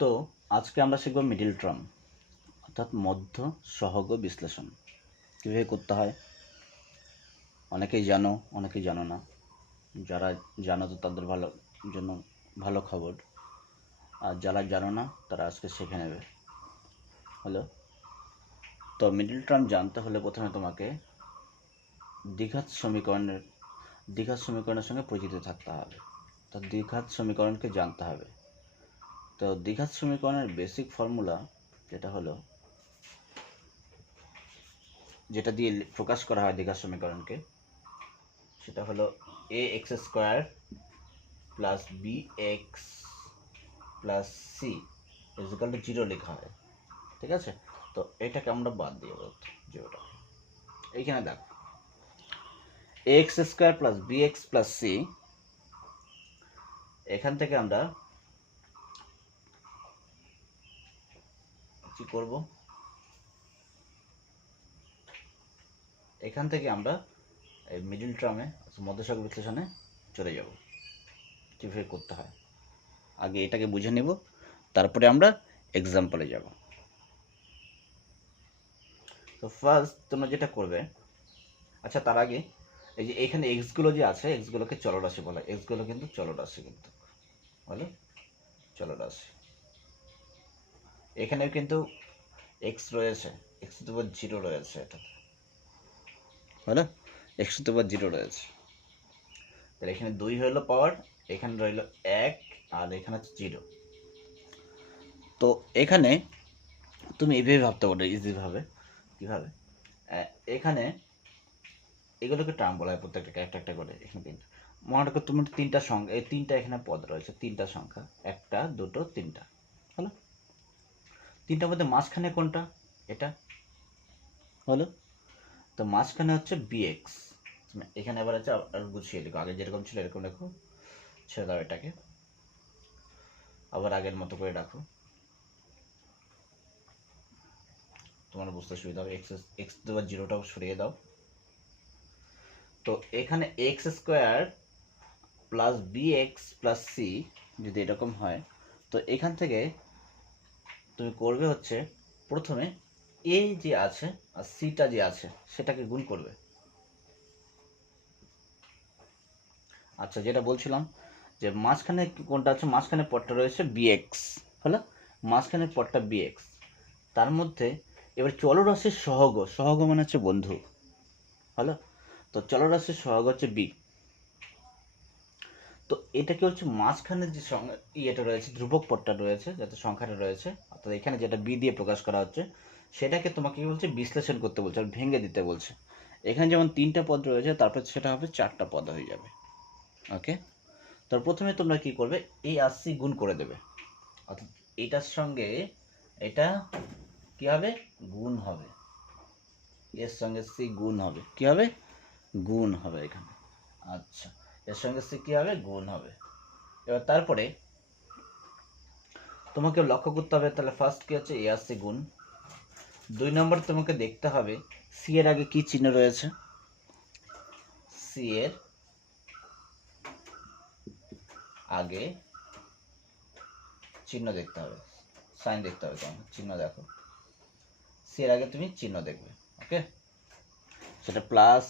তো আজকে আমরা শিখব মিডিল টার্ম অর্থাৎ মধ্য সহগ বিশ্লেষণ কীভাবে করতে হয়। অনেকেই জানো, অনেকেই জানো না। যারা জানো তো তাদের জন্য ভালো খবর, আর যারা জানো না তারা আজকে শিখে নেবে। হ্যালো, তো মিডিল টার্ম জানতে হলে প্রথমে তোমাকে দ্বিঘাত সমীকরণের সঙ্গে পরিচিত থাকতে হবে। তো দ্বিঘাত সমীকরণকে জানতে হবে। তো দ্বিঘাত সমীকরণের বেসিক ফর্মুলা যেটা দিয়ে প্রকাশ করা হয় দ্বিঘাত সমীকরণকে, সেটা হলো a x square plus b x plus c equal to 0 লেখা হয়। ঠিক আছে, তো এটাকে আমরা বাদ দিয়ে বলতে যে ওটা এইখানে দেখো a x square plus b x plus c, এখান থেকে আমরা কি করব, এখান থেকে আমরা এই মিডিল টার্মে মধ্যসহগ বিশ্লেষণে চলে যাব। কীভাবে করতে হয় আগে এটাকে বুঝে নেব, তারপরে আমরা এক্সাম্পলে যাব। তো ফার্স্ট তোমরা যেটা করবে, আচ্ছা তার আগে এই যে এখানে এক্সগুলো যে আছে, এক্সগুলোকে চলরাশি বলা হয়। এক্সগুলো কিন্তু চলরাশি, কিন্তু বলো চলরাশি। এখানেও কিন্তু এক্স রয়েছে, এক্স টু পাওয়ার 0 রয়েছে, এটাতে বলো এক্স টু পাওয়ার 0 রয়েছে। তাহলে এখানে 2 হইলো পাওয়ার, এখানে রইল 1, আর এখানে 0। তো এখানে তুমি এইভাবে ভাবতে পারো ইজিভাবে। কীভাবে? এখানে এগুলোকে টার্ম বলা হয়, প্রত্যেকটাকে একটা একটা করে। এখানে তিনটা, মনে করো তোমার তিনটা সংখ্যা, এই তিনটা এখানে পদ রয়েছে, তিনটা সংখ্যা, 1, 2, 3টা। হলো, তিনটার মধ্যে মাঝখানে কোনটা? এটা হলো, তো মাঝখানে হচ্ছে বিএক্স। এখানে আবার আছে, আর গুছিয়ে লিখো, আগে যেরকম ছিল এরকম লেখো, ছেড়ে দাও এটাকে, আবার আগের মতো করে রাখো, তোমার বুঝতে সুবিধা হবে। এক্স দেওয়ার 0টাও সরিয়ে দাও। তো এখানে x square plus b x plus c যদি এরকম হয়, তো এখান থেকে তুমি করবে হচ্ছে প্রথমে এ যে আছে আর সিটা যে আছে সেটাকে গুণ করবে। আচ্ছা, যেটা বলছিলাম যে মাঝখানে কোনটা আছে, মাঝখানে পদটা রয়েছে বিএক্স, হলো মাঝখানের পদটা বিএক্স, তার মধ্যে এবার চলরাশির সহগ মানে হচ্ছে বন্ধু, হলো, তো চলরাশির সহগ হচ্ছে বি। তো এটা কি হচ্ছে, মাঝখানে যে ইয়েটা রয়েছে, ধ্রুবক পদটা রয়েছে, যাতে সংখ্যাটা রয়েছে, অর্থাৎ এখানে যেটা বি দিয়ে প্রকাশ করা হচ্ছে, সেটাকে তোমাকে কি বলছে, বিশ্লেষণ করতে বলছে, আর ভেঙে দিতে বলছে। এখানে যেমন 3টা পদ রয়েছে, তারপর সেটা হবে 4টা পদ হয়ে যাবে। ওকে, তো প্রথমে তোমরা কি করবে, এই আর সি গুণ করে দেবে, অর্থাৎ এটার সঙ্গে এটা কি হবে, গুণ হবে, এর সঙ্গে সি গুণ হবে, কি হবে, গুণ হবে এখানে। আচ্ছা, এর সঙ্গে সি কি হবে, গুণ হবে। এবার তারপরে তোমাকে লক্ষ্য করতে হবে, তাহলে ফার্স্ট কি হচ্ছে, এ আর সি গুণ। 2 নম্বর তোমাকে দেখতে হবে সি এর আগে কি চিহ্ন রয়েছে, সি এর আগে চিহ্ন দেখতে হবে, সাইন দেখতে হবে, তোমাকে চিহ্ন দেখো, সি এর আগে তুমি চিহ্ন দেখবে। ওকে, সেটা প্লাস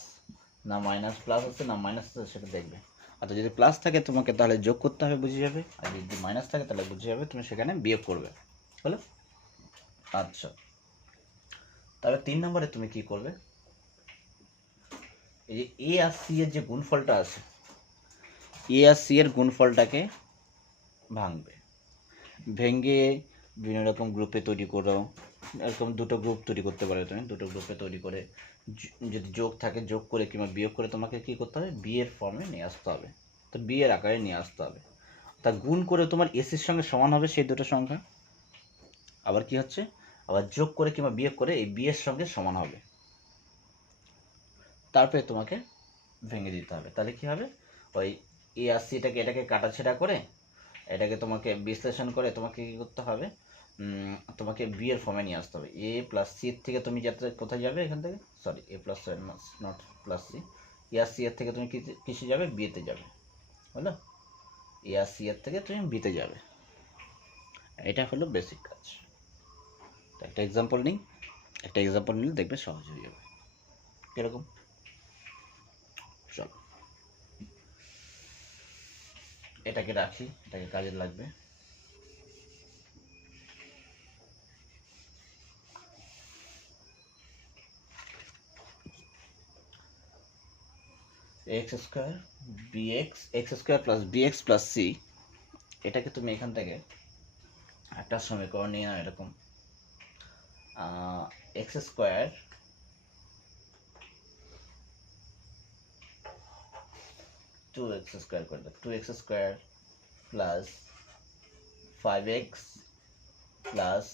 না মাইনাস, প্লাস আছে না মাইনাস আছে সেটা দেখবে। আচ্ছা, যদি প্লাস থাকে তোমাকে তাহলে যোগ করতে হবে, বুঝে যাবে, আর যদি মাইনাস থাকে তাহলে বুঝে যাবে, তুমি সেখানে বিয়োগ করবে। হলো, আচ্ছা, তবে 3 নম্বরে তুমি কি করবে, এই যে এ আর সি এর যে গুণফলটা আছে, এ আর সি এর গুণফলটাকে ভাঙবে, ভেঙে বিভিন্ন রকম গ্রুপে তৈরি করো। এরকম দুটো গ্রুপ তৈরি করতে পারো তুমি, দুটো গ্রুপে তৈরি করে যদি যোগ থাকে যোগ করে কিংবা বিয়োগ করে তোমাকে কি করতে হবে, বি এর ফর্মে নিয়ে আসতে হবে, তো বি এর আকারে নিয়ে আসতে হবে। তা গুণ করে তোমার এসির সঙ্গে সমান হবে সেই দুটো সংখ্যা, আবার কি হচ্ছে, আবার যোগ করে কিংবা বিয়োগ করে এই বি এর সঙ্গে সমান হবে, তারপরে তোমাকে ভেঙে দিতে হবে। তাহলে কি হবে, ওই এ আর সি এটাকে কাটাছেড়া করে এটাকে তোমাকে বিশ্লেষণ করে তোমাকে কি করতে হবে, তোমাকে বি এর ফর্মে নিয়ে আসতে হবে। এ প্লাস সি থেকে তুমি যাতে কোথায় যাবে, এখান থেকে sorry a plus not plus c, a আর সি এর থেকে তুমি কিসে যাবে, বিয়েতে যাবে। হলো, এ আর সি এর থেকে তুমি বিতে যাবে। এটা হলো বেসিক কাজ। তো একটা এক্সাম্পল নিই, একটা এক্সাম্পল নিলে দেখবে সহজ হয়ে যাবে। কিরকম? চলো এটাকে রাখি, এটাকে কাজে লাগবে। X square b x, x square plus b x plus c, এটাকে তুমি এখান থেকে একটা সমীকরণ নিয়ে নাও এরকম, x square two x square করে দাও, 2x square plus 5x plus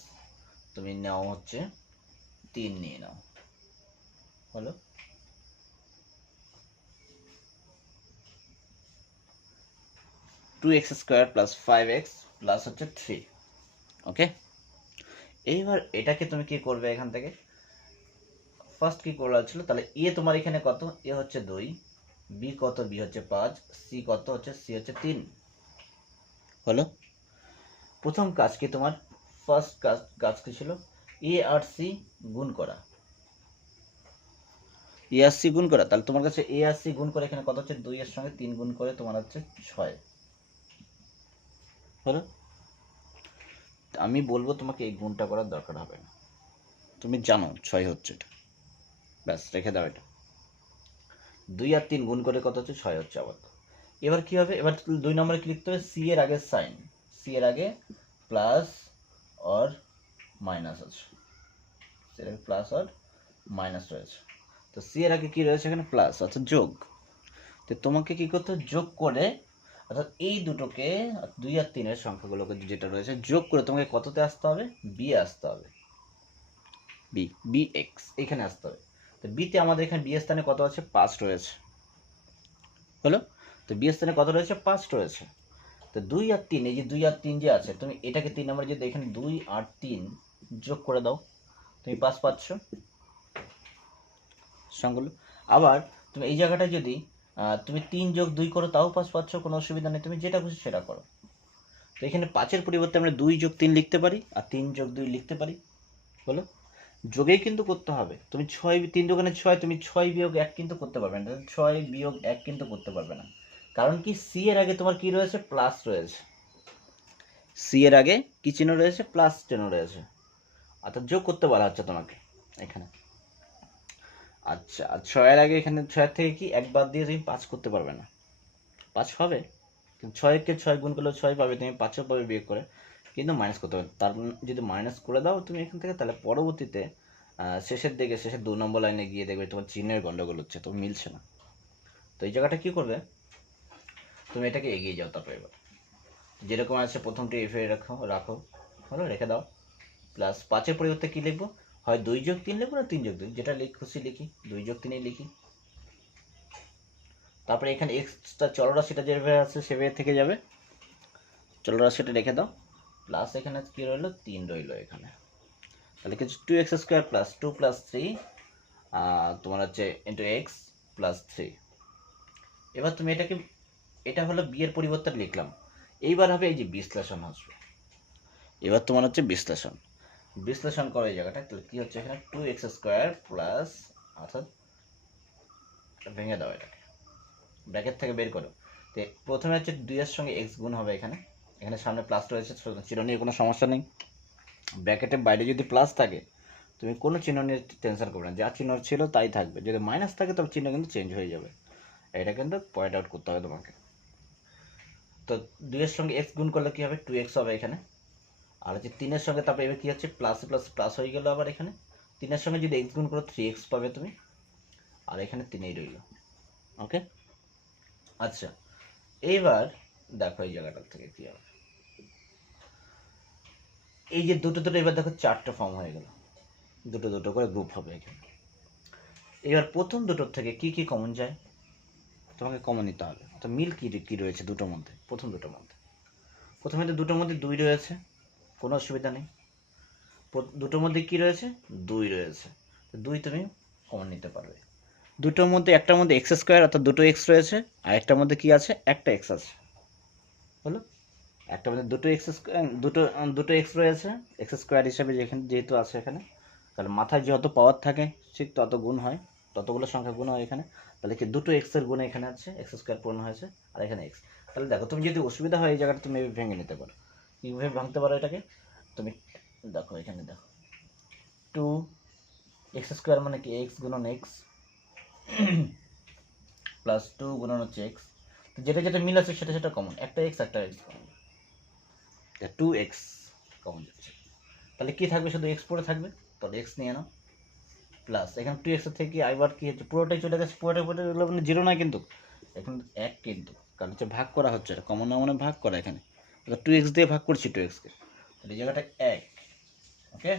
তুমি নাও হচ্ছে 3 নিয়ে নাও, হলো 2x square plus 5x plus হচ্ছে 3। ওকে, এইবার এটাকে তুমি কি করবে, এখান থেকে ফার্স্ট কি করা ছিল, তাহলে এ তোমার এখানে কত, এ হচ্ছে 2, বি কত, বি হচ্ছে 5, সি কত হচ্ছে, সি হচ্ছে 3, হলো। প্রথম কাজ কি তোমার, ফার্স্ট কাজ কি ছিল, এ আর সি গুণ করা, এ আর সি গুণ করা, তাহলে তোমার কাছে এ আর সি গুণ করে এখানে কত হচ্ছে, 2 এর সঙ্গে 3 গুণ করে তোমার হচ্ছে 6, হলো। আমি বলবো তোমাকে এই গুণটা করার দরকার হবে না, তুমি জানো 6 হচ্ছে এটা, ব্যাস রেখে দাও এটা। 2 আর 3 গুণ করে কত হচ্ছে, 6 হচ্ছে আবার। এবার কি হবে, এবার 2 নম্বরে কি লিখতে হবে, সি এর আগে সাইন, সি এর আগে প্লাস অর মাইনাস আছে, সি এর আগে প্লাস অর মাইনাস রয়েছে, তো সি এর আগে কি রয়েছে এখানে, প্লাস অর্থাৎ যোগ। তো তোমাকে কি করতে হবে, যোগ করে, অর্থাৎ এই দুটোকে 2 আর 3 এর সংখ্যাগুলোকে যেটা রয়েছে যোগ করে তোমাকে কততে আসতে হবে, বি আসতে হবে, বি, বি এক্স এখানে আসতে হবে। তো বিতে আমাদের এখানে বি এর স্থানে কত আছে, 5 রয়েছে, হলো। তো বি এর স্থানে কত রয়েছে, 5 রয়েছে। তো 2 আর 3, এই যে 2 আর 3 যে আছে, তুমি এটাকে 3 নম্বরে যদি এখানে 2 আর 3 যোগ করে দাও, তুমি 5 পাচ্ছ সংখ্যাগুলো। আবার তুমি এই জায়গাটা যদি তুমি 3 যোগ 2 করো তাও 5 পাচ্ছ, কোনো অসুবিধা নেই, তুমি যেটা খুশি সেটা করো। তো এখানে 5-এর পরিবর্তে আমরা 2 যোগ 3 লিখতে পারি আর 3 যোগ 2 লিখতে পারি, হলো। যোগেই কিন্তু করতে হবে, তুমি 6 3 দোকানে 6, তুমি 6 বিয়োগ 1 কিন্তু করতে পারবে না, 6 বিয়োগ 1 কিন্তু করতে পারবে না, কারণ কি সি এর আগে তোমার কি রয়েছে, প্লাস রয়েছে, সি এর আগে কি চিহ্ন রয়েছে, প্লাস চিহ্ন রয়েছে, অর্থাৎ যোগ করতে বলা হচ্ছে তোমাকে এখানে। আচ্ছা, আর 6 আগে এখানে 6 থেকে কি 1 বাদ দিয়ে তুমি 5 করতে পারবে না, 5 হবে, কিন্তু 6কে 6 গুণ করলে 6 পাবে, তুমি 5ও পাবে বিয়োগ করে, কিন্তু মাইনাস করতে পারবে। তার যদি মাইনাস করে দাও তুমি এখান থেকে, তাহলে পরবর্তীতে শেষের দিকে, শেষের 2 নম্বর লাইনে গিয়ে দেখবে তোমার চিহ্নের গন্ডগোল হচ্ছে, তো মিলছে না। তো এই জায়গাটা কি করবে, তুমি এটাকে এগিয়ে যাও, তারপরে এবার যেরকম আছে প্রথমটি এফে রাখো, হলো, রেখে দাও। প্লাস 5-এর পরিবর্তে কি লিখবো, হয় 2 যোগ 3 লিখবো না 3 যোগ 2, যেটা খুশি লিখি, 2 যোগ 3 লিখি। তারপরে এখানে এক্সট্রা চলরাশিটা যেভাবে আছে সেভাবে থেকে যাবে, চলরাশিটা রেখে দাও। প্লাস এখানে কি রইলো, 3 রইলো এখানে, তাহলে কিছু 2x স্কোয়ার প্লাস 2 প্লাস 3 তোমার হচ্ছে ইন্টু এক্স প্লাস 3। এবার তুমি এটাকে, এটা হলো বি এর পরিবর্তে লিখলাম, এইবার হবে এই যে বিশ্লেষণ আসবে, এবার তোমার হচ্ছে বিশ্লেষণ করো এই জায়গাটা, তাহলে কি হচ্ছে এখানে 2x স্কোয়ার প্লাস, অর্থাৎ ভেঙে দাও এটাকে, ব্র্যাকেট থেকে বের করো। তো প্রথমে হচ্ছে 2 এর সঙ্গে x গুণ হবে, এখানে এখানে সামনে প্লাস রয়েছে, চিহ্ন নিয়ে কোনো সমস্যা নেই, ব্র্যাকেটের বাইরে যদি প্লাস থাকে তুমি কোনো চিহ্ন নিয়ে টেনশন করবে না, যা চিহ্ন ছিল তাই থাকবে, যদি মাইনাস থাকে তবে চিহ্ন কিন্তু চেঞ্জ হয়ে যাবে, এটা কিন্তু পয়েন্ট আউট করতে হবে তোমাকে। তো 2 এর সঙ্গে x গুণ করলে কি হবে, 2x হবে এখানে, আর হচ্ছে 3 এর সঙ্গে, তারপরে এবার কি হচ্ছে প্লাস প্লাস প্লাস হয়ে গেল, আবার এখানে 3 এর সঙ্গে যদি x গুণ করো 3x পাবে তুমি, আর এখানে 3ই রইল, ওকে। আচ্ছা, এইবার দেখো এই জায়গাটার থেকে কি হবে, এই যে দুটো দুটো, এবার দেখো 4টা ফর্ম হয়ে গেল, দুটো দুটো করে গ্রুপ হবে এখানে। এবার প্রথম দুটোর থেকে কি কি কমন যায়, তোমাকে কমন নিতে হবে। তো মিল কি কি রয়েছে দুটোর মধ্যে, প্রথম দুটোর মধ্যে, প্রথমে তো দুটোর মধ্যে 2 রয়েছে, কোনো অসুবিধা নেই। দুটোর মধ্যে কি রয়েছে, 2 রয়েছে, 2 তুমি কমন নিতে পারবে। দুটোর মধ্যে একটার মধ্যে এক্স স্কোয়ার, অর্থাৎ দুটো এক্স রয়েছে, আর একটার মধ্যে কি আছে, একটা এক্স আছে, হলো। একটা মধ্যে দুটো এক্স দুটো এক্স রয়েছে, এক্স স্কোয়ার হিসাবে যেহেতু আছে এখানে, তাহলে মাথায় যত পাওয়ার থাকে ঠিক তত গুণ হয়, ততগুলো সংখ্যা গুণ হয় এখানে। তাহলে কি দুটো এক্সের গুণ এখানে আছে, এক্স স্কোয়ার পূর্ণ হয়েছে, আর এখানে এক্স। তাহলে দেখো তুমি যদি অসুবিধা হয় এই জায়গাটা তুমি ভেঙে নিতে পারো। কীভাবে ভাঙতে পারো এটাকে, তুমি দেখো এখানে দেখো, টু এক্স স্কোয়ার মানে কি এক্স গুণন এক্স প্লাস টু গুণন হচ্ছে এক্স, তো যেটা যেটা মিল আছে সেটা সেটা কমন, একটা x common, two x common যাচ্ছে। তাহলে কি থাকবে, শুধু এক্স পড়ে থাকবে, তাহলে এক্স নিয়ে নাও, প্লাস এখানে টু এক্সের থেকে আইবার কি হচ্ছে, পুরোটাই চলে গেছে, পুরোটাই মানে জিরো নয় কিন্তু, এখন এক কিন্তু, কারণ হচ্ছে ভাগ করা হচ্ছে, কমন না মানে ভাগ করা, এখানে টু এক্স দিয়ে ভাগ করছি টু এক্সকে, তাহলে এই জায়গাটা এক, ওকে।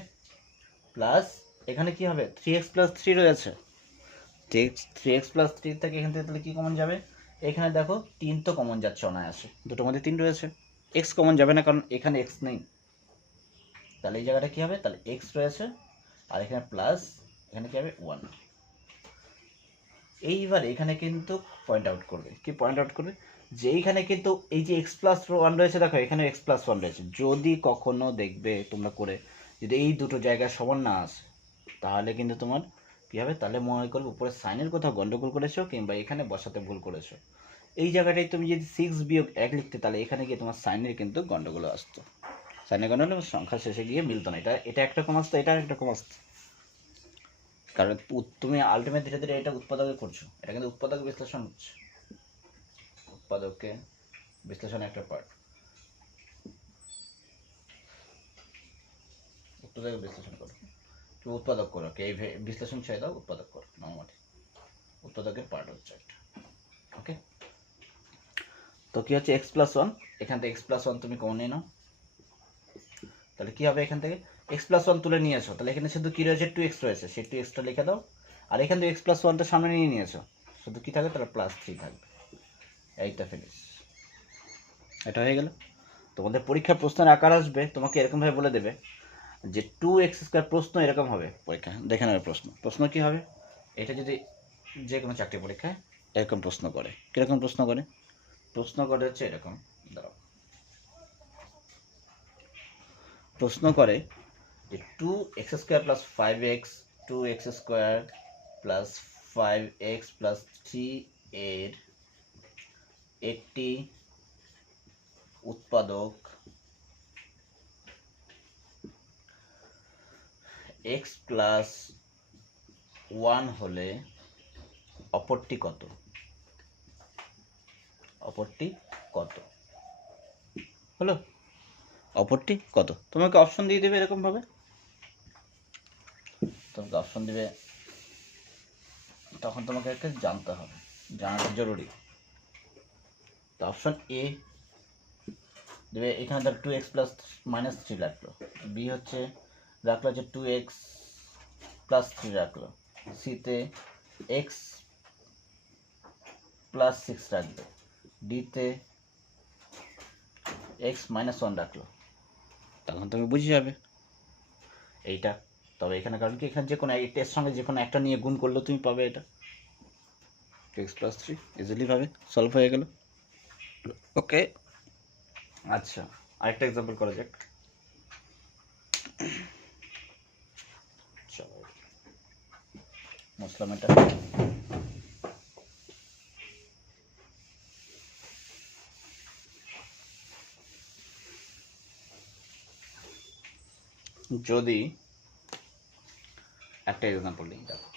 প্লাস এখানে কি হবে, থ্রি এক্স প্লাস থ্রি রয়েছে, থ্রি এক্স প্লাস থ্রি থেকে এখান থেকে তাহলে কী কমন যাবে, এখানে দেখো তিন তো কমন যাচ্ছে অনায়াসে, দুটোর মধ্যে তিন রয়েছে, এক্স কমন যাবে না কারণ এখানে এক্স নেই, তাহলে এই জায়গাটা কী হবে, তাহলে এক্স রয়েছে, আর এখানে প্লাস, এখানে কী হবে ওয়ান। এইবার এখানে কিন্তু পয়েন্ট আউট করবে, কি পয়েন্ট আউট করবে, যে এইখানে কিন্তু এই যে এক্স প্লাস ওয়ান রয়েছে, দেখো এখানে এক্স প্লাস ওয়ান রয়েছে, যদি কখনো দেখবে তোমরা করে, যদি এই দুটো জায়গায় সমান না আসে, তাহলে কিন্তু তোমার কী হবে, তাহলে মনে করবে উপরে সাইনের কোথাও গন্ডগোল করেছো, কিংবা এখানে বসাতে ভুল করেছো। এই জায়গাটায় তুমি যদি সিক্স বিয়োগ এক লিখতে, তাহলে এখানে গিয়ে তোমার সাইনের কিন্তু গন্ডগোল আসতো, সাইনের গন্ডগোল সংখ্যা শেষে গিয়ে মিলতো না, এটা একটা কম আসতো, এটা একটা কম আসতো, কারণ তুমি আলটিমেট ধীরে ধীরে এটা উৎপাদকে করছো, এটা কিন্তু উৎপাদক বিশ্লেষণ হচ্ছে, উৎপাদকে বিশ্লেষণ একটা পার্ট, উৎপাদক বিশ্লেষণ করো, তুমি উৎপাদক করো, এই বিশ্লেষণ ছেড়ে দাও, উৎপাদক করো নর্মালি, উৎপাদকের পার্ট হচ্ছে একটা, ওকে। তো কি হচ্ছে এক্স প্লাস ওয়ান, এখান থেকে এক্স প্লাস ওয়ান তুমি কমন নিয়ে নাও, তাহলে কি হবে, এখান থেকে এক্স প্লাস ওয়ান তুলে নিয়েছো, তাহলে এখানে শুধু কি রয়েছে, টু এক্স রয়েছে, সেই টু এক্সটা লিখে দাও, আর এখান থেকে এক্স প্লাস ওয়ানটা সামনে নিয়ে নিয়েছো, শুধু কি থাকবে, তাহলে প্লাস থ্রি থাকবে, এইটা ফিনিশ, এটা হয়ে গেল। তোমাদের পরীক্ষার প্রশ্নের আকার আসবে, তোমাকে এরকমভাবে বলে দেবে যে টু এক্স স্কোয়ার, প্রশ্ন এরকম হবে, পরীক্ষা দেখে নেবে, প্রশ্ন কী হবে, এটা যদি যে কোনো চাকরি পরীক্ষায় এরকম প্রশ্ন করে, কীরকম প্রশ্ন করে হচ্ছে এরকম, দাঁড়াও, প্রশ্ন করে যে two x square plus five x, two x square plus five x plus three এর একটি উৎপাদক এক্স প্লাস ওয়ান হলে অপরটি কত, অপরটি কত হলো, অপরটি কত, তোমাকে অপশন দিয়ে দেবে এরকমভাবে, তোমাকে অপশন দেবে, তখন তোমাকে একটা জানতে হবে, জানাটা জরুরি। তো অপশন এ দেবে, এখানে ধর two x plus minus three রাখলো, বি হচ্ছে রাখলো হচ্ছে টু এক্স প্লাস থ্রি রাখলো, সিতে এক্স প্লাস সিক্স রাখবে, ডিতে এক্স মাইনাস ওয়ান রাখলো, তখন তুমি বুঝে যাবে এইটা। তবে এখানে কারণ কি, এখানে যে কোনো এর সঙ্গে যে কোনো একটা নিয়ে গুণ করলেও তুমি পাবে এটা, এক্স প্লাস থ্রি ইজিলি ভাবে সলভ হয়ে গেল, ওকে। আচ্ছা, আরেকটা এক্সাম্পল করা যাক, চলো মুসলাম, এটা যদি একটা এক্সাম্পল নিই, দেখো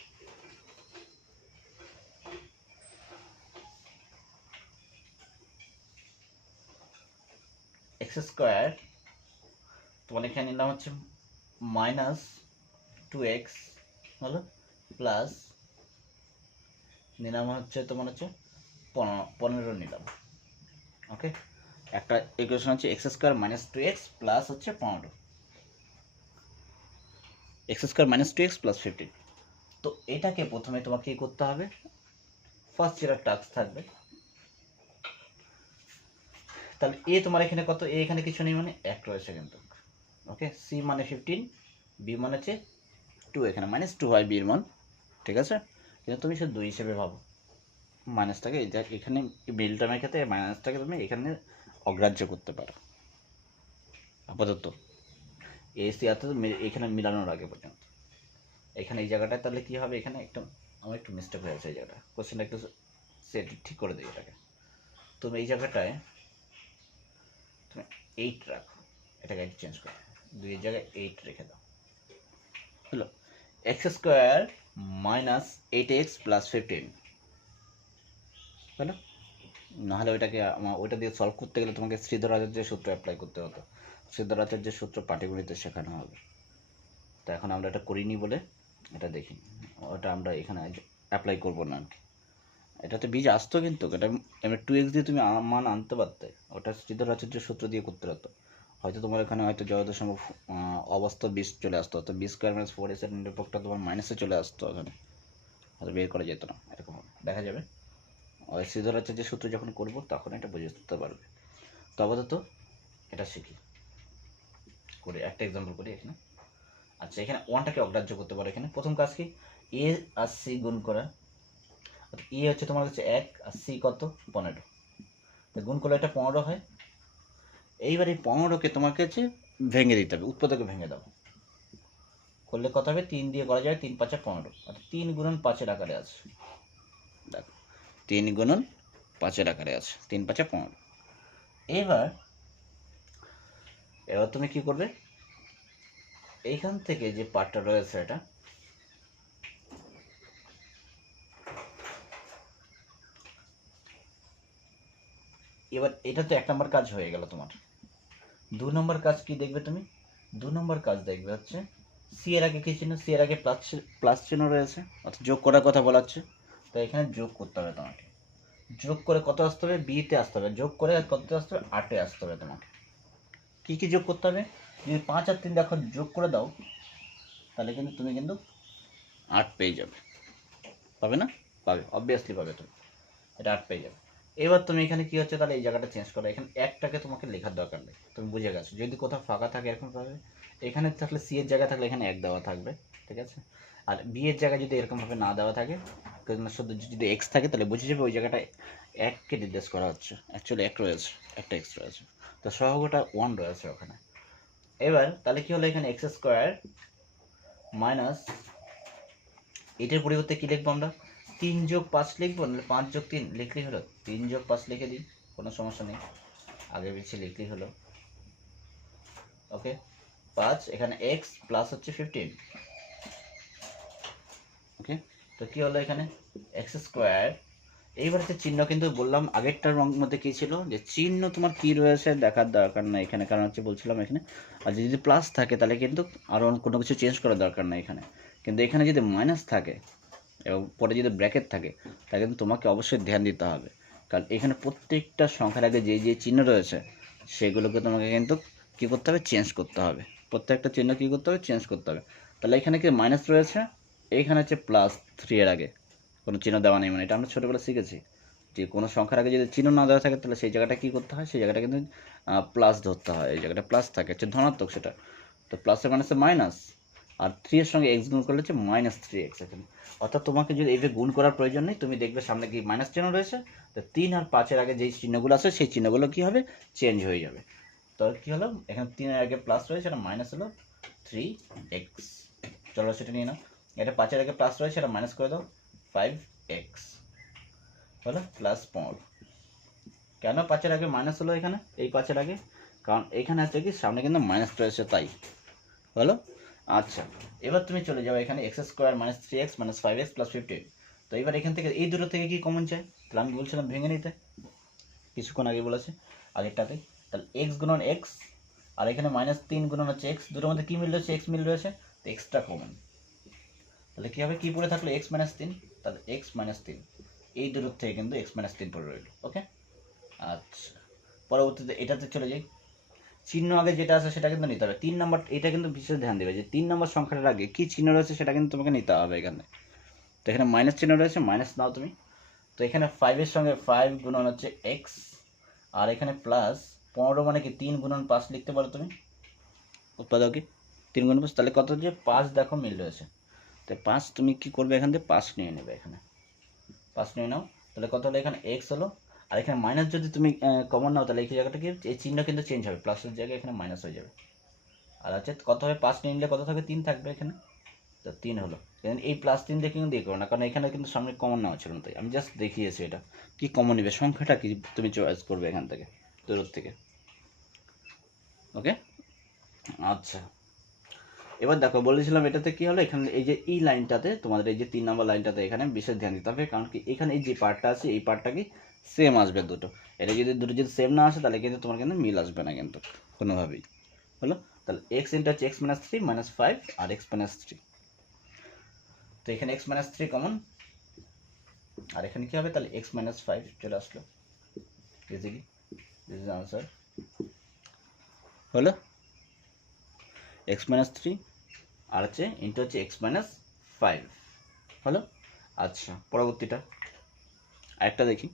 এক্স স্কোয়ার, তোমার এখানে নিলাম হচ্ছে মাইনাস টু এক্স হলো, প্লাস নিলাম হচ্ছে তোমার হচ্ছে 15 নিলাম, ওকে। একটা ইকুয়েশন হচ্ছে x square minus two x plus হচ্ছে 15, x square minus two x plus 15। তো এটাকে প্রথমে তোমাকে কি করতে হবে, ফার্স্ট যেটা টাস্ক থাকবে, তাহলে এ তোমার এখানে কত, এ এখানে কিছু নেই মানে এক রয়েছে কিন্তু, ওকে। সি মানে 15, বি মানে হচ্ছে টু, এখানে মাইনাস টু হয় বির মান, ঠিক আছে, কিন্তু তুমি শুধু 2 হিসেবে ভাবো, মাইনাসটাকে এখানে মিল টার্মের ক্ষেত্রে মাইনাসটাকে তুমি এখানে অগ্রাহ্য করতে পারো, আপাতত এসি অর্থাৎ এখানে মিলানোর আগে পর্যন্ত। এখানে এই জায়গাটায় তাহলে কী হবে, এখানে আমার একটু মিস্টেক হয়েছে এই জায়গাটা, কোশ্চেনটা একটু সেট ঠিক করে দিই এটাকে। তুমি এই জায়গাটায় তুমি 8 রাখো, এটাকে একটু চেঞ্জ করো, 2 এর জায়গায় 8 রেখে দাও। হলো x square minus 8x plus 15, হলো। নাহলে ওইটাকে ওইটা দিয়ে সলভ করতে গেলে তোমাকে শ্রীধর আচার্যের সূত্র অ্যাপ্লাই করতে হতো। শ্রীধর আচার্যের সূত্র পাটিগণিতে শেখানো হবে, তো এখন আমরা এটা করিনি বলে এটা দেখি, ওটা আমরা এখানে অ্যাপ্লাই করবো না আর কি। এটাতে বীজ আসতো, কিন্তু এটা এমনি 2x দিয়ে তুমি মান আনতে পারতে, ওটা শ্রীধর আচার্যের সূত্র দিয়ে করতে পারতো। হয়তো তোমার এখানে হয়তো যত সম্ভব অবস্থা বীজ চলে আসতো, তো বি স্কোয়ার মাইনাস 4 এর নিরপেক্ষটা তোমার মাইনাসে চলে আসতো, এখানে হয়তো বের করা যেত না, এরকম হবে, দেখা যাবে। ওই শ্রীধর আচার্যের সূত্র যখন করবো তখন এটা বুঝতে পারবে। তো আপাতত এটা শিখি, করে একটা এক্সাম্পল করি এখানে। আচ্ছা, এখানে ওয়ানটাকে অগ্রাহ্য করতে পারো। এখানে প্রথম কাজ কি, এ আর সি গুণ করা। এ হচ্ছে তোমার কাছে 1 আর সি কত 15, তো গুণ করলে এটা 15 হয়। এইবার এই 15কে তোমার কাছে ভেঙে দিতে হবে, উৎপাদকে ভেঙে দাও, করলে কত হবে, 3 দিয়ে করা যায়, 3 5 15, অর্থাৎ 3 গুণন 5-এর আকারে আছে। দেখো 3 গুণন 5-এর আকারে আছে, 3 5 15। এবার তুমি কি করবে, এইখান থেকে যে পার্টটা রয়েছে এটা, এবার এটা তো 1 নম্বর কাজ হয়ে গেল তোমার। 2 নম্বর কাজ কি দেখবে তুমি, 2 নম্বর কাজ দেখবে হচ্ছে সি এর আগে কি চিহ্ন, সি এর আগে প্লাস চিহ্ন রয়েছে, অর্থাৎ যোগ করার কথা বলা হচ্ছে। তো এখানে যোগ করতে হবে তোমাকে, যোগ করে কত আসতে হবে, বিতে আসতে হবে, যোগ করে কত আসতে হবে, 8-এ আসতে হবে তোমাকে। কি কি যোগ করতে হবে, যদি 5 আর 3 দেখো যোগ করে দাও, তাহলে কিন্তু তুমি কিন্তু 8 পেয়ে যাবে, পাবে না, পাবে, অবভিয়াসলি পাবে, তুমি এটা 8 পেয়ে যাবে। এবার তুমি এখানে কি হচ্ছে, তাহলে এই জায়গাটা চেঞ্জ করো, এখানে একটাকে তোমাকে লেখার দরকার নেই, তুমি বুঝে গেছো। যদি কোথাও ফাঁকা থাকে এরকম পাবে, এখানে থাকলে সি এর জায়গায় থাকলে এখানে 1 দেওয়া থাকবে, ঠিক আছে। আর বি এর জায়গায় যদি এরকমভাবে না দেওয়া থাকে, শুধু যদি এক্স থাকে, তাহলে বুঝে যাবে ওই জায়গাটায় 1কে নির্দেশ করা হচ্ছে, অ্যাকচুয়ালি 1 রয়েছে, একটা এক্স রয়েছে, তো সহগটা 1 রয়েছে ওখানে। এবার তাহলে কি হলো, এখানে এক্স স্কোয়ার মাইনাস, এটার পরিবর্তে কি লিখবো আমরা, 3 যোগ 5 লিখবো, নাহলে 5 যোগ 3 লিখলেই হলো, 3 যোগ 5 লিখে দিই, কোনো সমস্যা নেই, আগে পিছিয়ে লিখলেই হলো। ওকে, 5, এখানে x প্লাস হচ্ছে 15। ওকে, তো কি হলো এখানে এক্স স্কোয়ার। এইবার হচ্ছে চিহ্ন, কিন্তু বললাম আগেরটার মধ্যে কি ছিল, যে চিহ্ন তোমার কি রয়েছে দেখার দরকার নাই এখানে, কারণ হচ্ছে বলছিলাম এখানে, আর যদি প্লাস থাকে তাহলে কিন্তু আরও কোনো কিছু চেঞ্জ করার দরকার নাই এখানে। কিন্তু এখানে যদি মাইনাস থাকে এবং পরে যদি ব্র্যাকেট থাকে, তাহলে কিন্তু তোমাকে অবশ্যই ধ্যান দিতে হবে, কারণ এখানে প্রত্যেকটা সংখ্যার আগে যে যে চিহ্ন রয়েছে সেগুলোকে তোমাকে কিন্তু কী করতে হবে, চেঞ্জ করতে হবে, প্রত্যেকটা চিহ্ন কী করতে হবে, চেঞ্জ করতে হবে। তাহলে এখানে কি মাইনাস রয়েছে, এইখানে হচ্ছে +3 এর আগে কোনো চিহ্ন দেওয়া নেই, মানে এটা আমরা ছোটোবেলা শিখেছি যে কোনো সংখ্যার আগে যদি চিহ্ন না দেওয়া থাকে তাহলে সেই জায়গাটা কী করতে হয়, সেই জায়গাটা কিন্তু প্লাস ধরতে হয়, এই জায়গাটা প্লাস থাকে হচ্ছে ধনাত্মক সেটা, তো প্লাসের মাইনাসে মাইনাস, আর 3 এর সঙ্গে এক্স গুণ করলে হচ্ছে -3x এখানে। অর্থাৎ তোমাকে যদি এইভাবে গুণ করার প্রয়োজন নেই, তুমি দেখবে সামনে কি মাইনাস চিহ্ন রয়েছে, তো 3 আর 5-এর আগে যেই চিহ্নগুলো আছে সেই চিহ্নগুলো কী হবে, চেঞ্জ হয়ে যাবে। তো কী হলো, এখানে 3 এর আগে প্লাস রয়েছে, এটা মাইনাস হলো 3x, চলো সেটা নিয়ে নাও। এটা 5-এর আগে প্লাস রয়েছে, এটা মাইনাস করে দাও, 5x হলো +15। কেন 5-এর আগে মাইনাস হলো এখানে, এই 5-এর আগে, কারণ এখানে আছে কি সামনে কিন্তু মাইনাস রয়েছে, তাই হলো। আচ্ছা, এবার তুমি চলে যাও এখানে x স্কোয়ার -3x -5x + 15। তো এবার এখান থেকে এই দুটো থেকে কি কমন চাই, তাহলে আমি বলছিলাম ভেঙে নিতে, কিছুক্ষণ আগে বলেছে আগেরটাতে। তাহলে x গুণন x, আর এখানে -3 গুণন হচ্ছে x, দুটোর মধ্যে কি মিল রয়েছে, x মিল রয়েছে, তো এক্সটা কমন। তাহলে কী হবে, কি পড়ে থাকলো, x - 3, তাহলে x - 3, এই দুটোর থেকে কিন্তু x - 3 পড়ে রইল। ওকে, আচ্ছা, পরবর্তীতে এটাতে চলে যাই, চিহ্ন আগে যেটা আছে সেটা কিন্তু নিতে হবে। 3 নম্বর, এটা কিন্তু বিশেষ ধ্যান দেবে যে 3 নম্বর সংখ্যাটার আগে কী চিহ্ন রয়েছে সেটা কিন্তু তোমাকে নিতে হবে এখানে। তো এখানে মাইনাস চিহ্ন রয়েছে, মাইনাস নাও তুমি। তো এখানে 5-এর সঙ্গে 5 গুণন হচ্ছে x, আর এখানে প্লাস 15 মানে কি 3 গুণন 5 লিখতে পারো তুমি, উৎপাদকে 3 গুণন 5, তাহলে কত হচ্ছে 5, দেখো মিল রয়েছে। তো 5 তুমি কি করবে, এখান থেকে 5 নিয়ে নেবে, এখানে 5 নিয়ে নাও, তাহলে কত হলো, এখানে x হলো, আর এখানে মাইনাস যদি তুমি কমন নাও তাহলে এই জায়গাটা কি এই চিহ্ন কিন্তু চেঞ্জ হবে, প্লাসের জায়গায় এখানে মাইনাস হয়ে যাবে। আর হচ্ছে কত হবে 5 নিলে কত থাকবে 3 থাকবে এখানে, তো 3 হলো। এই +3 দিয়ে কিন্তু দিয়ে করো না, কারণ এখানে কিন্তু সামনে কমন নেওয়া ছিল না, তাই আমি জাস্ট দেখিয়েছি এটা কি কমন নেবে, সংখ্যাটা কি তুমি চয়েস করবে এখান থেকে দূর থেকে। ওকে আচ্ছা, এবার দেখো বলেছিলাম এটাতে কি হলো, এখানে এই যে এই লাইনটাতে তোমাদের এই যে 3 নম্বর লাইনটাতে এখানে বিশেষ ধ্যান দিতে হবে, কারণ কি এখানে এই যে পার্টটা আছে এই পার্টটা কি সেম আসবে দুটো, এটা যদি দুটো যদি সেম না আসে তাহলে কিন্তু তোমার কিন্তু মিল আসবে না কিন্তু কোনোভাবেই। হলো, তাহলে x ইন্টু হচ্ছে x - 3 - 5 আর x - 3, তো এখানে x - 3 কমন, আর এখানে কি হবে তাহলে x - 5 চলে আসলো, ইজিলি দিস ইজ আনসার। হলো x - 3 আর হচ্ছে ইন্টু হচ্ছে x - 5 হলো। আচ্ছা পরবর্তীটা আরেকটা দেখি,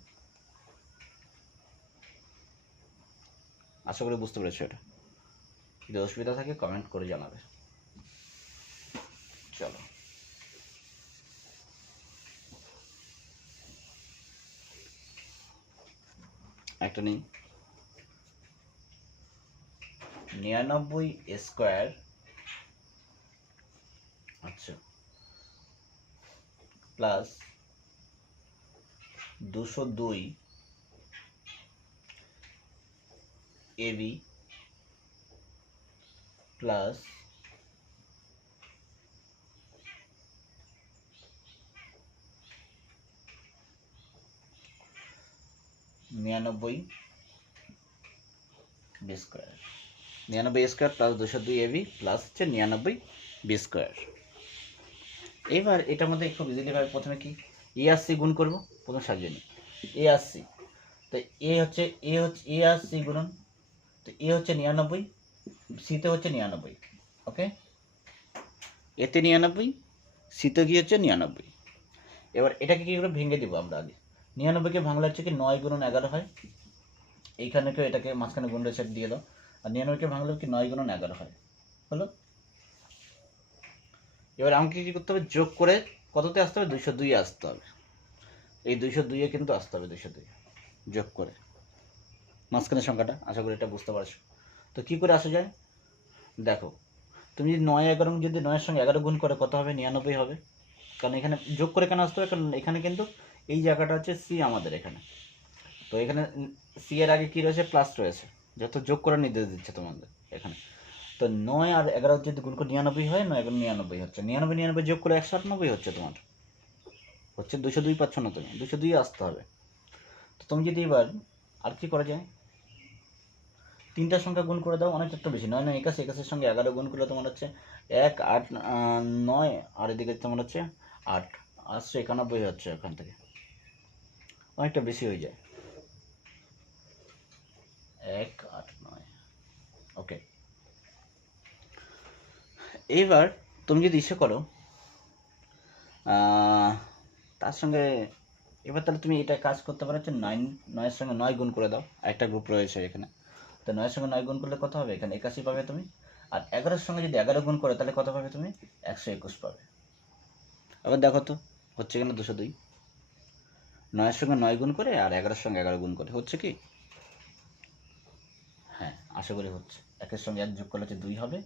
আশা করি বুঝতে পেরেছো এটা, যদি অসুবিধা থাকে কমেন্ট করে জানাবে। চলো একটা নেই, 99 স্কোয়ার, আচ্ছা plus 202 AB plus 99 B square, 99 square plus 202 AB plus হচ্ছে 99 B স্কোয়ার। এবার এটার মধ্যে খুব ইজিলি ভাবে প্রথমে কি এ আর সি গুণ করবো, প্রথম সাজিয়ে নিই এ আর সি, তো এ হচ্ছে এ আর সি গুণন, তো এ হচ্ছে 99, সিতে হচ্ছে 99, ওকে এতে 99, সিতে কি হচ্ছে 99। এবার এটাকে কি করে ভেঙে দিব আমরা আগে, 99কে ভাঙলে হচ্ছে কি 9 গুণন 11 হয়, এইখানে কেউ এটাকে মাঝখানে গুণ রেখে দিয়ে দাও, আর 99কে ভাঙলেও কি 9 গুণন 11 হয়। হলো, এবার আমাকে কি করতে হবে যোগ করে কততে আসতে হবে 202 আসতে হবে, এই 202 কিন্তু আসতে হবে 202 যোগ করে মাঝখানের সংখ্যাটা, আশা করি এটা বুঝতে পারছো। তো কি করে আসা যায় দেখো, তুমি যদি 9 11 যদি 9 এর সঙ্গে 11 গুণ করে কত হবে 99 হবে, কারণ এখানে যোগ করে কেন আসতে হবে, কারণ এখানে কিন্তু এই জায়গাটা হচ্ছে সি আমাদের এখানে, তো এখানে সি এর আগে কি রয়েছে প্লাস রয়েছে, যত যোগ করে নির্দেশ দিচ্ছে তোমাদের এখানে। তো 9 আর 11 যদি গুণ করে 99 হয়, 9 11 99 হচ্ছে, 99 99 যোগ করে 198 হচ্ছে, তোমার হচ্ছে 202 পাচ্ছ না তুমি, 202 আসতে হবে। তো তুমি যদি এবার আর কি করা যায়, তিনটা সংখ্যা গুণ করে দাও, অনেক একটু বেশি, 9 9 81, 81 সঙ্গে 11 গুণ করলে তোমার হচ্ছে 1 8 9, আর এদিকে তোমার হচ্ছে 8 আসছে 91 হচ্ছে, এখান থেকে অনেকটা বেশি হয়ে যায়, 1 8 9, ওকে। এইবার তুমি যদি ইসে করো তার সঙ্গে, এবার তাহলে তুমি এটা কাজ করতে পারো হচ্ছে 9 এর সঙ্গে 9 গুণ করে দাও, একটা গ্রুপ রয়েছে এখানে, তো 9 এর সঙ্গে 9 গুণ করলে কত হবে এখানে 81 পাবে তুমি, আর 11 এর সঙ্গে যদি 11 গুণ করে তাহলে কত পাবে তুমি 121 পাবে। আবার দেখো তো হচ্ছে এখানে 202, 9 এর সঙ্গে 9 গুণ করে আর 11 এর সঙ্গে 11 গুণ করে হচ্ছে কি, হ্যাঁ আশা করি হচ্ছে, 1 এর সঙ্গে 1 যোগ করলে হচ্ছে 2 হবে,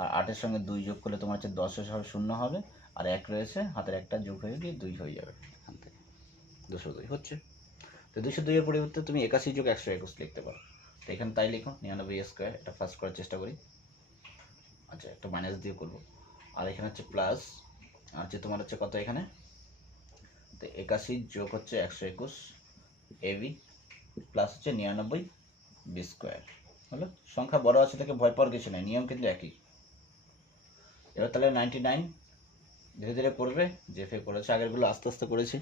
আর 8 এর সঙ্গে 2 যোগ করলে তোমার হচ্ছে 10 এর হবে 0 হবে, আর 1 রয়েছে হাতের একটা যোগ হয়ে গিয়ে 2 হয়ে যাবে, এখান থেকে 202 হচ্ছে। তো 202 এর পরিবর্তে তুমি 81 যোগ 121 লিখতে পারো, তো এখানে তাই লিখো 99 স্কোয়ার, এটা ফার্স্ট করার চেষ্টা করি, আচ্ছা একটা মাইনাস দিয়ে করবো, আর এখানে হচ্ছে প্লাস, আর হচ্ছে তোমার হচ্ছে কত এখানে, তো 81 যোগ হচ্ছে 121 এবি প্লাস হচ্ছে 99 বি স্কোয়ার। হলো, সংখ্যা বড় আছে থেকে ভয় পাওয়ার কিছু নেই, নিয়ম কিন্তু একই। এবার তাহলে 99 ধীরে ধীরে করবে, যে ফে করেছে আগেরগুলো আস্তে আস্তে করেছি,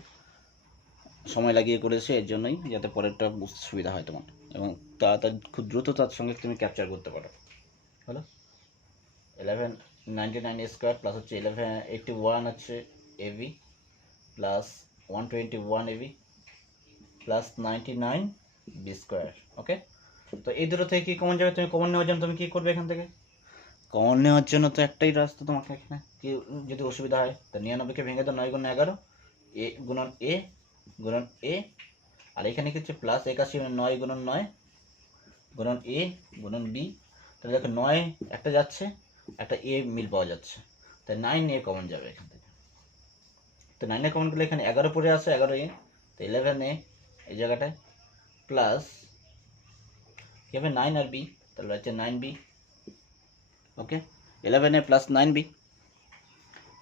সময় লাগিয়ে করেছে, এর জন্যই যাতে পরেরটা বুঝতে সুবিধা হয় তোমার, এবং তাড়াতাড়ি খুব দ্রুত তার সঙ্গে তুমি ক্যাপচার করতে পারো। হলো 1199 স্কোয়ার প্লাস হচ্ছে 1181 হচ্ছে a b plus 121 a b plus 99 b square, okay. তো এই দুটো থেকে কি কমন যাবে, তুমি কমন নেওয়ার জন্য তুমি কি করবে, এখান থেকে কমন নেওয়ার জন্য তো একটাই রাস্তা তোমাকে, এখানে কি যদি অসুবিধা হয় তো 99কে ভেঙে দাও, 9 গুণ 11 এ গুণন এ গুণন এ আর এখানে কি হচ্ছে প্লাস 81 মানে 9 গুণন 9 গুণন এ গুণন বি। তাহলে দেখো 9 একটা যাচ্ছে, একটা এ মিল পাওয়া যাচ্ছে, তাই 9 এ কমন যাবে এখান থেকে। তো 9 এ কমন করলে এখানে 11 পড়ে আছে, 11 এ, তো 11 এ এই জায়গাটায় প্লাস কি হবে 9 আর বি, তাহলে হচ্ছে 9b। ওকে, 11 এ প্লাস 9b,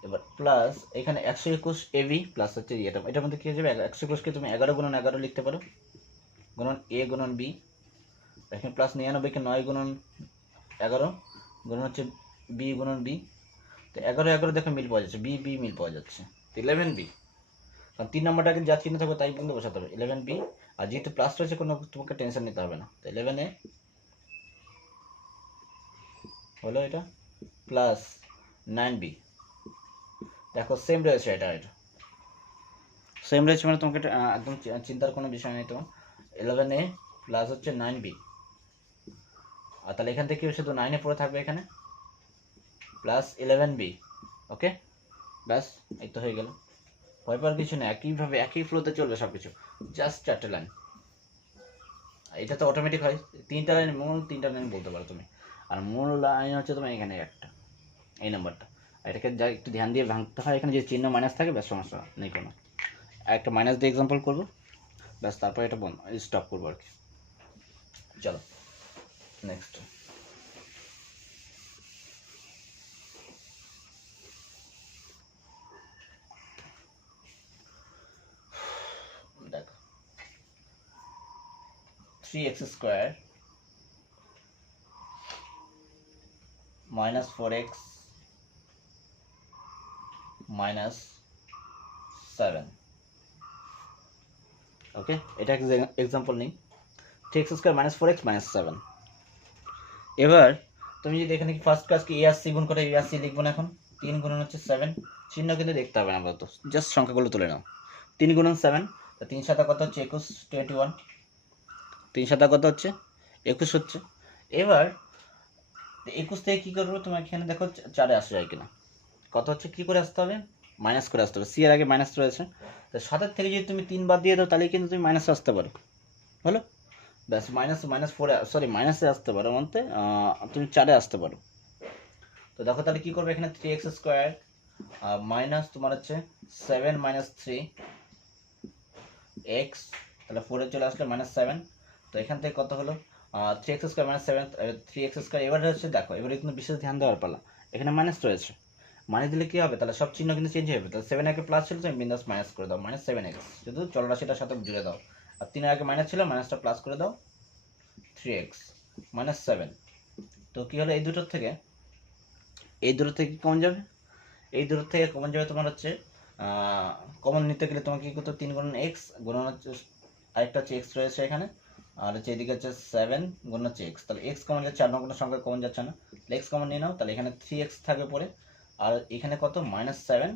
এবার প্লাস এখানে 121 এবি প্লাস হচ্ছে এটার মধ্যে কি হয়ে যাবে 121কে তুমি 11 গুণন 11 লিখতে পারো, গুণন এ গুণন বি। এখানে প্লাস 99কে 9 গুণন 11 গুণন হচ্ছে বি গুণন বি। তো 11 11 দেখো মিল পাওয়া যাচ্ছে, বি বি মিল পাওয়া যাচ্ছে, 11b। কারণ 3 নম্বরটাকে যা চিহ্ন থাকবে তাই কিন্তু বসাতে হবে 11b। আর যেহেতু প্লাস রয়েছে কোনো তোমাকে টেনশন নিতে হবে না। তো 11 এ হলো এটা প্লাস 9b। দেখো সেম রয়েছে, এটা সেম রয়েছে মানে তোমাকে একদম চিন্তার কোনো বিষয় নেই। তোমার 11 এ প্লাস হচ্ছে 9b, আর তাহলে এখান থেকে শুধু 9 এ পড়ে থাকবে এখানে প্লাস 11b। ওকে, ব্যাস এই তো হয়ে গেল। ভয় পাওয়ার কিছু নেই, একইভাবে একই ফ্লোতে চলবে সব কিছু, জাস্ট 4টে লাইন। এটা তো অটোমেটিক হয়, 3টা লাইন, মূল 3টা লাইন বলতে পারো তুমি। আর মূল লাইন হচ্ছে তোমার এখানে একটা, এই নাম্বারটা। এটাকে যা একটু ধ্যান দিয়ে ভাঙতে হয়, এখানে যে চিহ্ন মাইনাস থাকে ব্যাস সমস্যা নেই কোনো। একটা মাইনাস দিয়ে এক্সাম্পল করবো, ব্যাস তারপর এটা স্টপ করবো আর কি। চলো নেক্সট। দেখো 3x² minus 4x minus 7। ওকে, এটা এক্সাম্পল নেই, 3x² minus 4x minus 7। এবার তুমি যদি এখানে কি ফার্স্ট ক্লাস কি এ আর সি গুণ করে এ আর সি লিখবো না এখন। 3 গুণন হচ্ছে 7, চিহ্ন কিন্তু দেখতে হবে না বলতো, জাস্ট সংখ্যাগুলো তুলে নাও। 3 গুণন 7, তো 3 সাতা কত হচ্ছে 21, 21। 3 সাতা কত হচ্ছে 21 হচ্ছে। এবার 21 থেকে কী করবো, তোমার এখানে দেখো 4-এ আসা যায় কিনা, কত হচ্ছে কী করে আসতে হবে, মাইনাস করে আসতে হবে। সি এর আগে মাইনাস রয়েছে, তো 7 থেকে যদি তুমি 3 বাদ দিয়ে দাও তাহলে কিন্তু তুমি মাইনাসে আসতে পারো। হলো, ব্যাস -4 সরি মাইনাসে আসতে পারো বলতে তুমি 4-এ আসতে পারো। তো দেখো তাহলে কী করবে, এখানে 3x² মাইনাস তোমার হচ্ছে 7 - 3x, তাহলে 4-এ চলে আসলে -7। তো এখান থেকে কত হলো 3x² - 7 3x²। এবার হচ্ছে দেখো, এবারে কিন্তু বিশেষ ধ্যান দেওয়ার পালা, এখানে মাইনাস রয়েছে, মাইনাস দিলে কী হবে, তাহলে সব চিহ্ন কিন্তু চেঞ্জ হয়ে যাবে। তাহলে 7 আগে প্লাস ছিল, তুমি বিন্দাস মাইনাস করে দাও, -7x, শুধু চলরাশিটার সাথে জুড়ে দাও। আর 3 আগে মাইনাস ছিল, মাইনাসটা প্লাস করে দাও, 3x - 7। তো কী হলো, এই দুটোর থেকে কমন যাবে, এই দূর থেকে কমন যাবে তোমার হচ্ছে কমন নিতে গেলে তোমাকে কী করতে, 3 গুণন x গুণন হচ্ছে আরেকটা হচ্ছে x রয়েছে এখানে, আর হচ্ছে এদিকে হচ্ছে 7 গুণন হচ্ছে x। তাহলে x কমন যাচ্ছে, আর কোনো সংখ্যা কমন যাচ্ছে না, তাহলে x কমন নিয়ে নাও। তাহলে এখানে 3x থাকবে পরে, আর এখানে কত -7।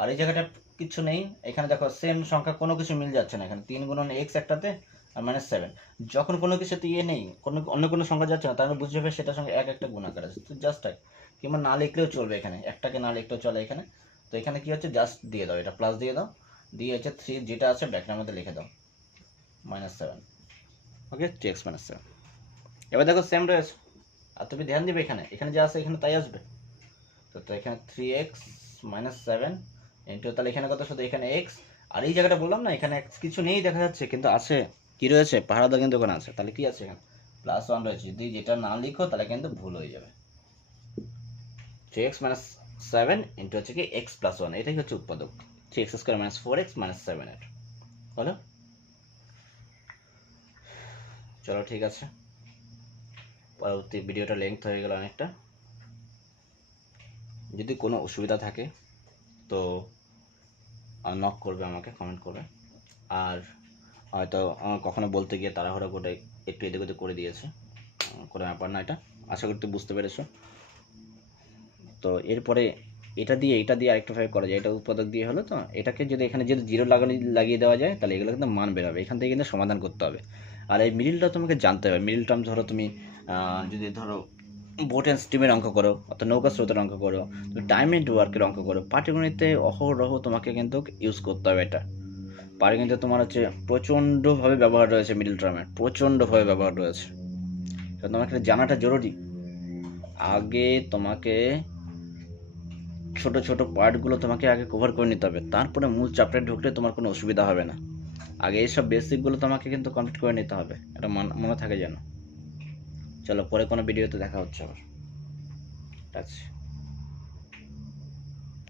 আর এই জায়গাটা কিছু নেই, এখানে দেখো সেম সংখ্যা কোনো কিছু মিল যাচ্ছে না, এখানে 3 গুণন x একটাতে আর -7। যখন কোনো কিছুতে নেই, অন্য কোনো সংখ্যা যাচ্ছে না, তাহলে বুঝতে হবে সেটার সঙ্গে একটা গুণাকার আছে। তো জাস্ট কিংবা না লিখলেও চলবে, এখানে একটাকে না লিখলেও চলে এখানে। তো এখানে কি হচ্ছে, জাস্ট দিয়ে দাও, এটা প্লাস দিয়ে দাও, দিয়ে হচ্ছে 3 যেটা আছে ব্র্যাকেটের মধ্যে লিখে দাও -7। ওকে, 3x - 7। এবার দেখো সেম রয়েছে, আর তুমি ধ্যান দিবে এখানে যা আছে এখানে তাই আসবে। তো এখানে 3x - 7 ইন্টু, তাহলে এখানে কত, শুধু এখানে x। আর এই জায়গাটা বললাম না, এখানে কিছু নেই দেখা যাচ্ছে, কিন্তু আছে, কি রয়েছে, পাহাড়াদা কিন্তু ওখানে আছে। তাহলে কি আছে, এখানে +1 রয়েছে, যদি যেটা না লিখো তাহলে কিন্তু ভুল হয়ে যাবে। 3x - 7 ইন্টু হচ্ছে কি x + 1, এটাই হচ্ছে উৎপাদক, 3x² - 4x - 7 এর। হলো, চলো ঠিক আছে, পরবর্তী ভিডিওটা লেন্থ হয়ে গেল অনেকটা। যদি কোনো অসুবিধা থাকে তো নক করবে, আমাকে কমেন্ট করবে। আর হয়তো কখনো বলতে গিয়ে তাড়াহুড়ো করে একটু এদিক ওদিক করে দিয়েছে, কোনো ব্যাপার না, এটা আশা করতে বুঝতে পেরেছো। তো এরপরে এটা দিয়ে আরেকটাভাবে করা যায়, এটা উৎপাদক দিয়ে হলো। তো এটাকে যদি এখানে যদি 0 লাগিয়ে দেওয়া যায় তাহলে এগুলো কিন্তু মান বেরোবে, এখান থেকে কিন্তু সমাধান করতে হবে। আর এই মিডিলটা তোমাকে জানতে হবে, মিডিল টার্ম ধরো তুমি যদি ধরো বোট অ্যান্ড স্টিমের অঙ্ক করো, অর্থাৎ নৌকা স্রোতের অঙ্ক করো, তুমি টাইম অ্যান্ড ওয়ার্কের অঙ্ক করো, পাটিগণিতে অহরহ তোমাকে কিন্তু ইউজ করতে হবে এটা। পাওয়ার কিন্তু তোমার হচ্ছে প্রচণ্ডভাবে ব্যবহার রয়েছে মিডল টার্মের, প্রচণ্ডভাবে ব্যবহার রয়েছে। তো তোমাকে এটা জানাটা জরুরি। আগে তোমাকে ছোট ছোট পার্টগুলো তোমাকে আগে কভার করে নিতে হবে, তারপরে মূল চ্যাপ্টারে ঢুকলে তোমার কোনো অসুবিধা হবে না। আগে এইসব বেসিকগুলো তোমাকে কিন্তু কমপ্লিট করে নিতে হবে, এটা মনে থাকে যেন। চলো পরে কোনো ভিডিওতে দেখা হচ্ছে আবার। ঠিক আছে।